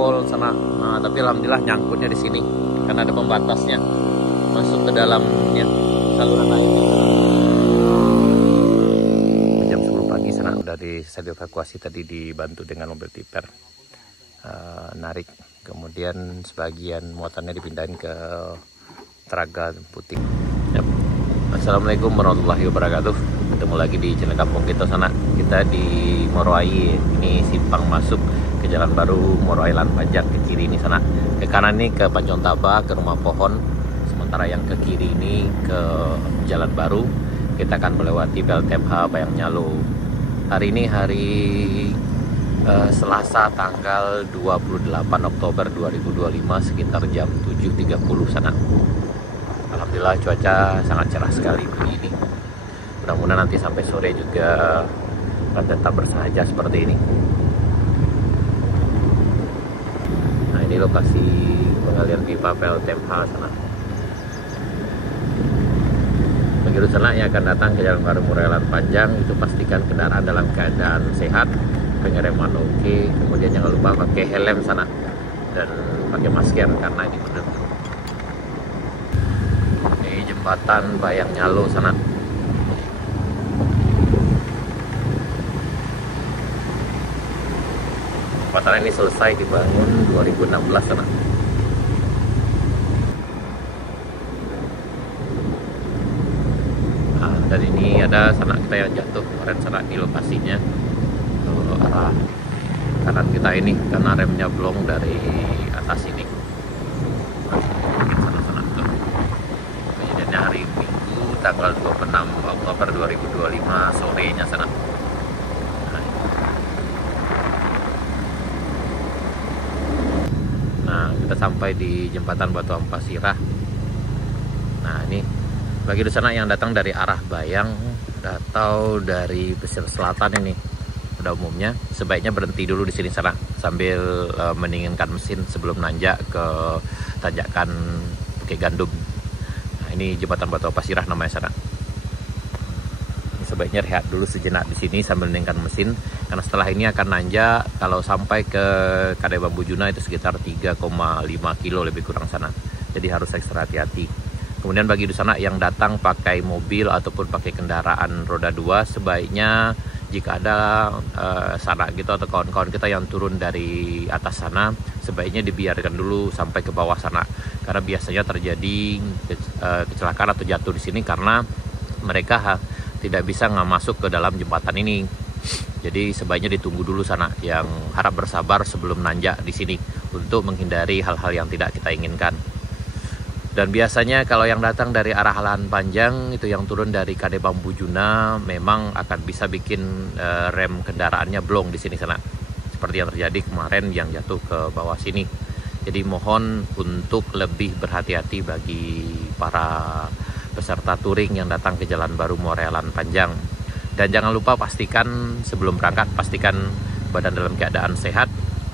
jebol sana. Nah, tapi alhamdulillah nyangkutnya di sini karena ada pembatasnya masuk ke dalamnya saluran air. Jam 10 pagi sana udah selesai dievakuasi tadi, dibantu dengan mobil tipper narik, kemudian sebagian muatannya dipindahin ke Telaga Putih. Yap. Assalamualaikum warahmatullahi wabarakatuh. Ketemu lagi di channel kampung kita sana. Kita di Moroai. Ini simpang masuk ke Jalan Baru Moroai Lan Panjang, ke kiri ini sana. Ke kanan ini ke Pancong Taba, ke Rumah Pohon. Sementara yang ke kiri ini ke Jalan Baru. Kita akan melewati PLTMH Bayang Nyalo. Hari ini hari Selasa tanggal 28 Oktober 2025 sekitar jam 7.30 sana. Alhamdulillah cuaca sangat cerah sekali pagi ini. Mudah-mudahan nanti sampai sore juga akan tetap bersahaja seperti ini. Nah, ini lokasi pengalian pipa PLTMH sana. Bagi sana yang akan datang ke Jalan Baru Moroai Lan Panjang, itu pastikan kendaraan dalam keadaan sehat, pengereman oke, kemudian jangan lupa pakai helm sana dan pakai masker karena ini benar. Ini jembatan Bayang Nyalo sana. Jembatan ini selesai dibangun 2016 sana. Nah, dan ini ada sana kita yang jatuh kemarin sana di lokasinya. Arah kanan kita ini karena remnya blong dari atas ini. Sana-sana tuh. Kejadiannya hari Minggu tanggal 26 Oktober 2025 sorenya sana. Nah, kita sampai di jembatan Batu Ampasirah. Nah, ini bagi di sana yang datang dari arah Bayang atau dari pesisir selatan ini, pada umumnya sebaiknya berhenti dulu di sini sana sambil mendinginkan mesin sebelum nanjak ke tanjakan Bukit Gandum. Nah, ini jembatan Batu Ampasirah namanya sana. Sebaiknya rehat dulu sejenak di sini sambil mendinginkan mesin karena setelah ini akan nanjak. Kalau sampai ke Kadai Bambu Juna itu sekitar 3,5 kilo lebih kurang sana. Jadi harus ekstra hati-hati. Kemudian bagi di sana yang datang pakai mobil ataupun pakai kendaraan roda 2, sebaiknya jika ada sanak gitu atau kawan-kawan kita yang turun dari atas sana, sebaiknya dibiarkan dulu sampai ke bawah sana karena biasanya terjadi kecelakaan atau jatuh di sini karena mereka tidak bisa masuk ke dalam jembatan ini. Jadi sebaiknya ditunggu dulu sana, yang harap bersabar sebelum nanjak di sini untuk menghindari hal-hal yang tidak kita inginkan. Dan biasanya kalau yang datang dari arah Lan Panjang itu yang turun dari Kadai Bambu Juna memang akan bisa bikin rem kendaraannya blong di sini sana. Seperti yang terjadi kemarin yang jatuh ke bawah sini. Jadi mohon untuk lebih berhati-hati bagi para peserta touring yang datang ke Jalan Baru Moroai Lan Panjang. Dan jangan lupa pastikan sebelum berangkat, pastikan badan dalam keadaan sehat.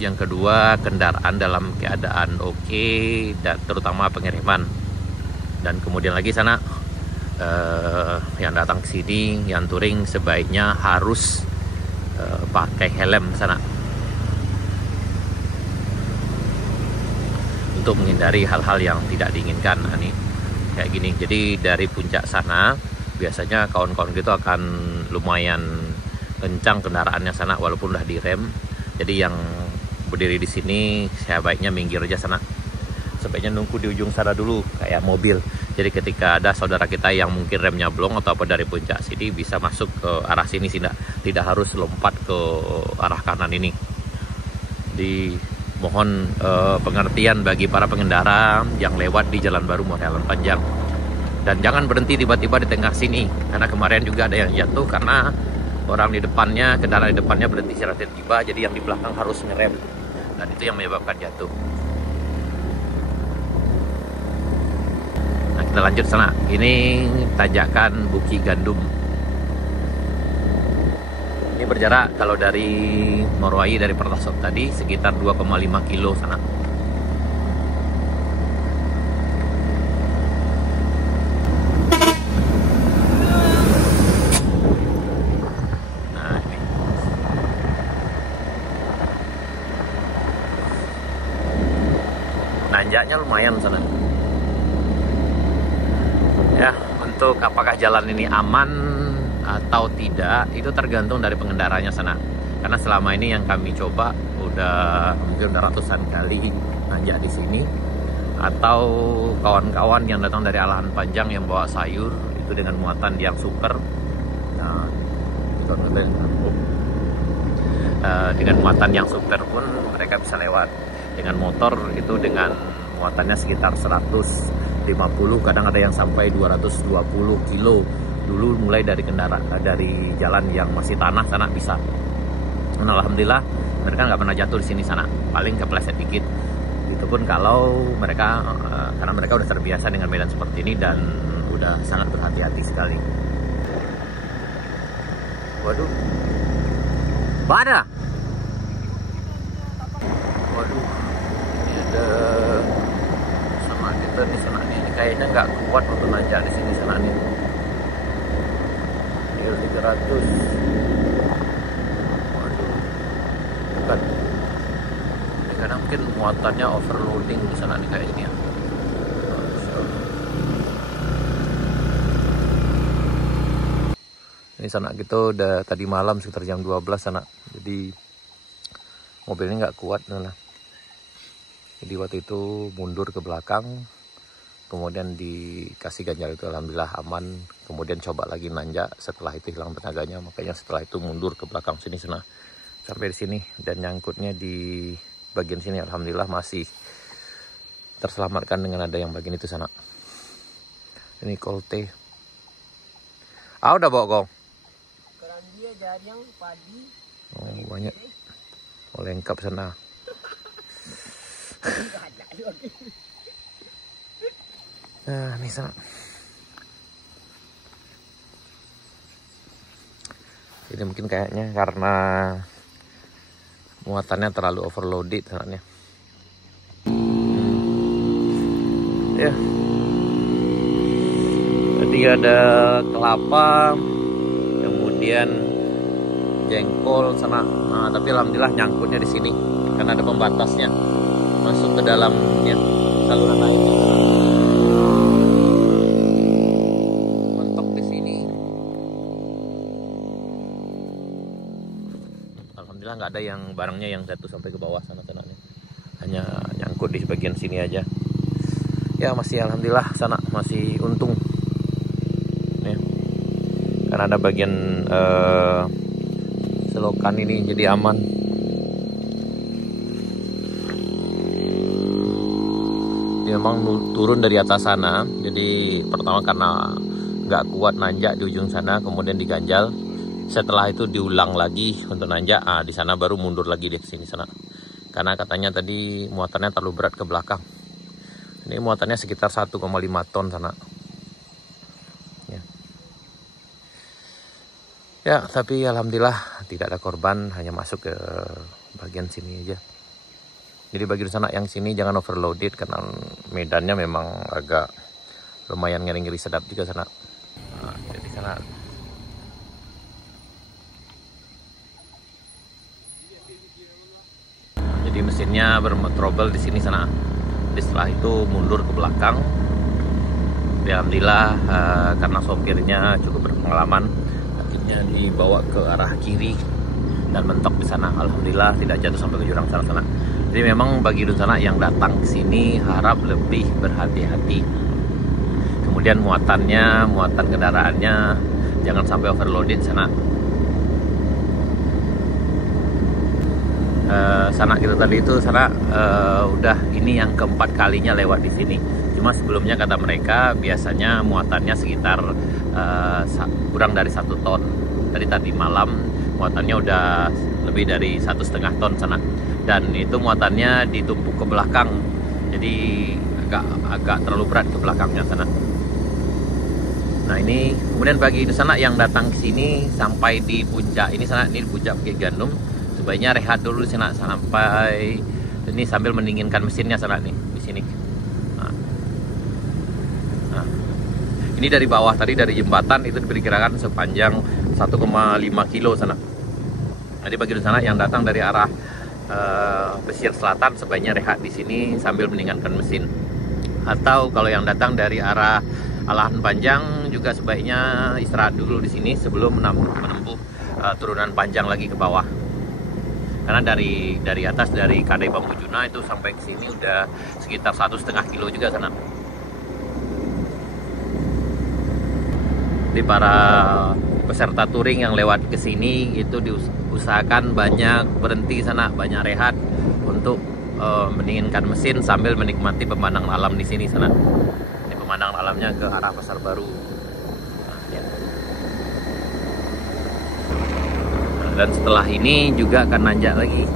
Yang kedua, kendaraan dalam keadaan oke, dan terutama pengereman. Dan kemudian lagi sana yang datang ke sini, yang touring sebaiknya harus pakai helm sana untuk menghindari hal-hal yang tidak diinginkan. Nah, ini kayak gini. Jadi dari puncak sana biasanya kawan-kawan gitu akan lumayan kencang kendaraannya sana walaupun udah direm. Jadi yang berdiri di sini saya baiknya minggir aja sana. Sebaiknya nunggu di ujung sana dulu kayak mobil. Jadi ketika ada saudara kita yang mungkin remnya blong atau apa dari puncak sini bisa masuk ke arah sini sih, tidak harus lompat ke arah kanan ini. Di mohon pengertian bagi para pengendara yang lewat di Jalan Baru Moroai Lan Panjang. Dan jangan berhenti tiba-tiba di tengah sini karena kemarin juga ada yang jatuh karena orang di depannya, kendaraan di depannya berhenti secara tiba-tiba, jadi yang di belakang harus ngerem. Dan itu yang menyebabkan jatuh. Nah, kita lanjut sana. Ini tanjakan Bukit Gandum. Ini berjarak kalau dari Moroai dari Pertasop tadi sekitar 2,5 kilo sana. nanjaknya lumayan sana. Ya, untuk apakah jalan ini aman atau tidak itu tergantung dari pengendaranya sana. Karena selama ini yang kami coba mungkin udah ratusan kali nanjak di sini, atau kawan-kawan yang datang dari Alahan Panjang yang bawa sayur itu dengan muatan yang super. Nah, dengan muatan yang super pun mereka bisa lewat. Dengan motor itu dengan muatannya sekitar 150, kadang ada yang sampai 220 kilo. Dulu mulai dari dari jalan yang masih tanah sana bisa. Nah, alhamdulillah mereka nggak pernah jatuh di sini sana, paling kepleset dikit. Itu pun kalau mereka karena mereka udah terbiasa dengan medan seperti ini dan udah sangat berhati-hati sekali. Waduh, mana? Waduh, ini ada sama kita di sana nih. Ini kayaknya nggak kuat untuk nanjak di sini sana nih. Ini 300. Waduh, bukan. Karena mungkin muatannya overloading di sana nih kayak ini ya. Ini sana gitu udah tadi malam sekitar jam 12 sana. Jadi mobilnya nggak kuat nah. Jadi waktu itu mundur ke belakang, kemudian dikasih ganjal itu alhamdulillah aman. Kemudian coba lagi nanjak, setelah itu hilang tenaganya, makanya setelah itu mundur ke belakang sini sana sampai di sini dan nyangkutnya di bagian sini alhamdulillah masih terselamatkan dengan ada yang bagian itu sana. Ini kolte. Udah bawa kong. Dia jarang padi. Oh, banyak. Oh, lengkap sana. Nah, ini sana. Ini mungkin kayaknya karena muatannya terlalu overloaded sananya. Ya. Jadi ada kelapa, kemudian jengkol sana. Nah, tapi alhamdulillah nyangkutnya di sini karena ada pembatasnya masuk ke dalamnya saluran air. Mentok di sini. Alhamdulillah nggak ada yang barangnya yang jatuh sampai ke bawah sana nih. Hanya nyangkut di bagian sini aja. Ya masih alhamdulillah sana masih untung. Ya. Karena ada bagian selokan ini jadi aman. Dia memang turun dari atas sana. Jadi pertama karena nggak kuat nanjak di ujung sana, kemudian diganjal. Setelah itu diulang lagi untuk nanjak. Di sana baru mundur lagi di sini sana. Karena katanya tadi muatannya terlalu berat ke belakang. Ini muatannya sekitar 1,5 ton sana. Ya, tapi alhamdulillah tidak ada korban, hanya masuk ke bagian sini aja. Jadi bagian sana yang sini jangan overloaded karena medannya memang agak lumayan ngeri-ngeri sedap juga sana. Nah, jadi sana. Jadi mesinnya bertrouble di sini sana. Jadi setelah itu mundur ke belakang. Alhamdulillah karena sopirnya cukup berpengalaman. Dibawa ke arah kiri dan mentok di sana. Alhamdulillah tidak jatuh sampai ke jurang sana. Jadi memang bagi Dunsana yang datang ke sini harap lebih berhati-hati. Kemudian muatan kendaraannya jangan sampai overloaded sana. Sana kita tadi itu sana udah ini yang keempat kalinya lewat di sini. Cuma sebelumnya kata mereka biasanya muatannya sekitar kurang dari 1 ton. Tadi malam muatannya udah lebih dari 1,5 ton sana. Dan itu muatannya ditumpuk ke belakang. Jadi agak terlalu berat ke belakangnya sana. Nah ini kemudian bagi sana yang datang ke sini sampai di puncak ini sana, ini puncak Bukit Gandum, sebaiknya rehat dulu di sana sampai ini sambil mendinginkan mesinnya sana nih di sini. Nah, ini dari bawah tadi dari jembatan itu diperkirakan sepanjang 1,5 kilo sana. Jadi bagi sana yang datang dari arah pesisir selatan sebaiknya rehat di sini sambil meningkatkan mesin. Atau kalau yang datang dari arah Alahan Panjang juga sebaiknya istirahat dulu di sini sebelum menempuh turunan panjang lagi ke bawah. Karena dari atas dari Kadai Bambujuna itu sampai ke sini udah sekitar 1,5 kilo juga sana. Di para peserta touring yang lewat ke sini itu diusahakan banyak berhenti sana, banyak rehat untuk mendinginkan mesin sambil menikmati pemandangan alam di sini sana. Ini pemandangan alamnya ke arah Pasar Baru. Nah, ya. Dan setelah ini juga akan nanjak lagi.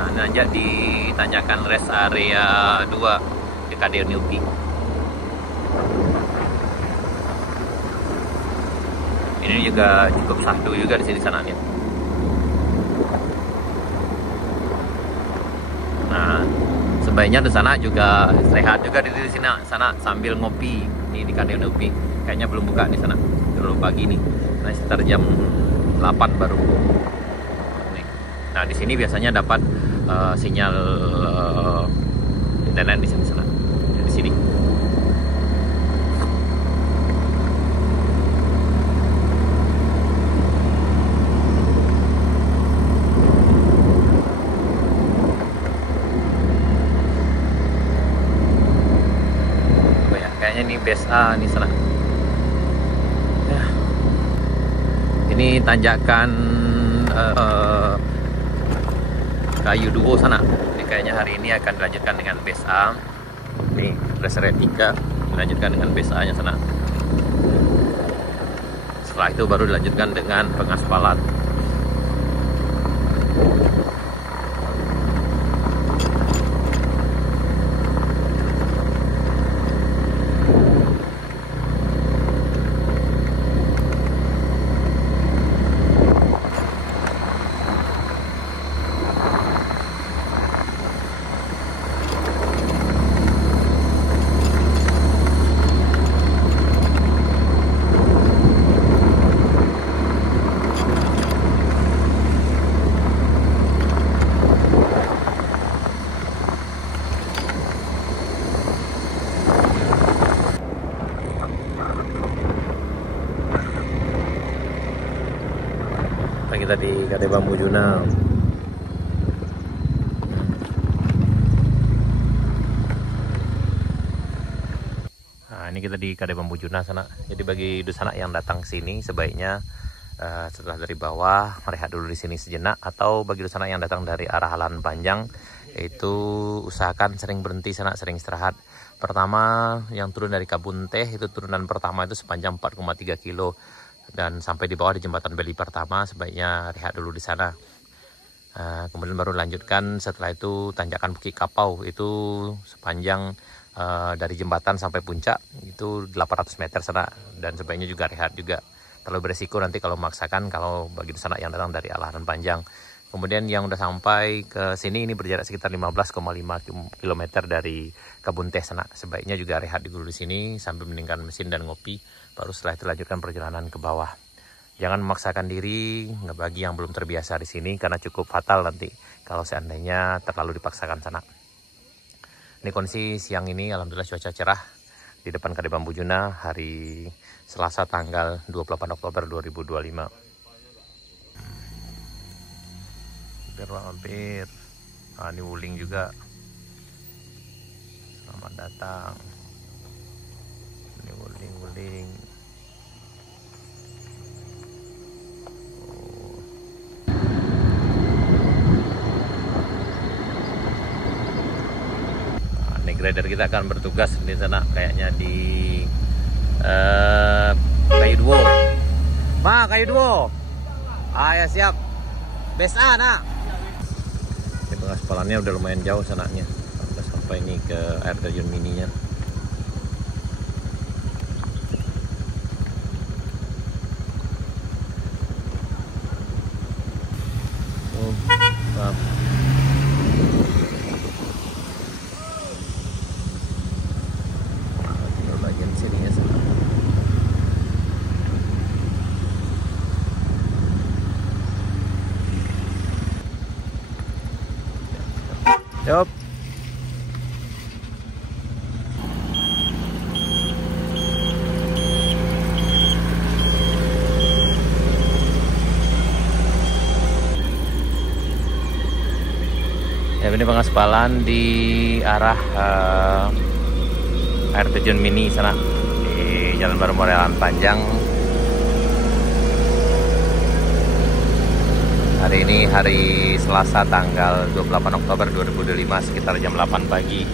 Nah, nanjak di tanjakan rest area 2 di Kadai-Upi. Ini juga cukup sahdu juga di sini sananya. Nah, sebaiknya di sana juga rehat juga di sini sana sambil ngopi. Ini di Kadai-Upi. Kayaknya belum buka di sana. Terlalu pagi nih. Nah, sekitar jam 8 baru. Nah, di sini biasanya dapat sinyal internet di sana. Di sini. Ini BSA nih sana. Ya. Ini tanjakan Kayu Duo sana. Ini kayaknya hari ini akan dilanjutkan dengan BSA. Nih rest area 3 dilanjutkan dengan BSA-nya sana. Setelah itu baru dilanjutkan dengan pengaspalan. Kita di Kadai Bambujuna. Nah, ini kita di Kadai Bambujuna sana. Jadi bagi Dusana yang datang ke sini sebaiknya setelah dari bawah merehat dulu di sini sejenak, atau bagi Dusana yang datang dari arah Alahan Panjang itu usahakan sering berhenti sana, sering istirahat. Pertama yang turun dari Kabun Teh itu turunan pertama itu sepanjang 4,3 kilo. Dan sampai di bawah di jembatan Beli pertama sebaiknya rehat dulu di sana. Kemudian baru lanjutkan setelah itu tanjakan Bukit Kapau itu sepanjang dari jembatan sampai puncak itu 800 meter sana, dan sebaiknya juga rehat juga. Terlalu beresiko nanti kalau memaksakan kalau bagi sana yang datang dari Alahan Panjang. Kemudian yang udah sampai ke sini ini berjarak sekitar 15,5 km dari Kabun Teh sana. Sebaiknya juga rehat dulu di sini sambil meningkatkan mesin dan ngopi. Baru setelah itu lanjutkan perjalanan ke bawah. Jangan memaksakan diri bagi yang belum terbiasa di sini karena cukup fatal nanti kalau seandainya terlalu dipaksakan sana. Ini kondisi siang ini alhamdulillah cuaca cerah di depan Kadai Bambujuna hari Selasa tanggal 28 Oktober 2025. Hampir. Nah, ini Wuling juga. Selamat datang. Ini Wuling. Grader kita akan bertugas di sana kayaknya di Kayu Duo. Kayu Duo. Ya siap. BSA nak. Ini pengaspalannya udah lumayan jauh sananya. Udah sampai ini ke air terjun mininya. Yup. Ya, ini pengaspalan di arah air terjun mini sana di Jalan Baru Morelan Panjang. Hari ini hari Selasa tanggal 28 Oktober 2025 sekitar jam 8 pagi.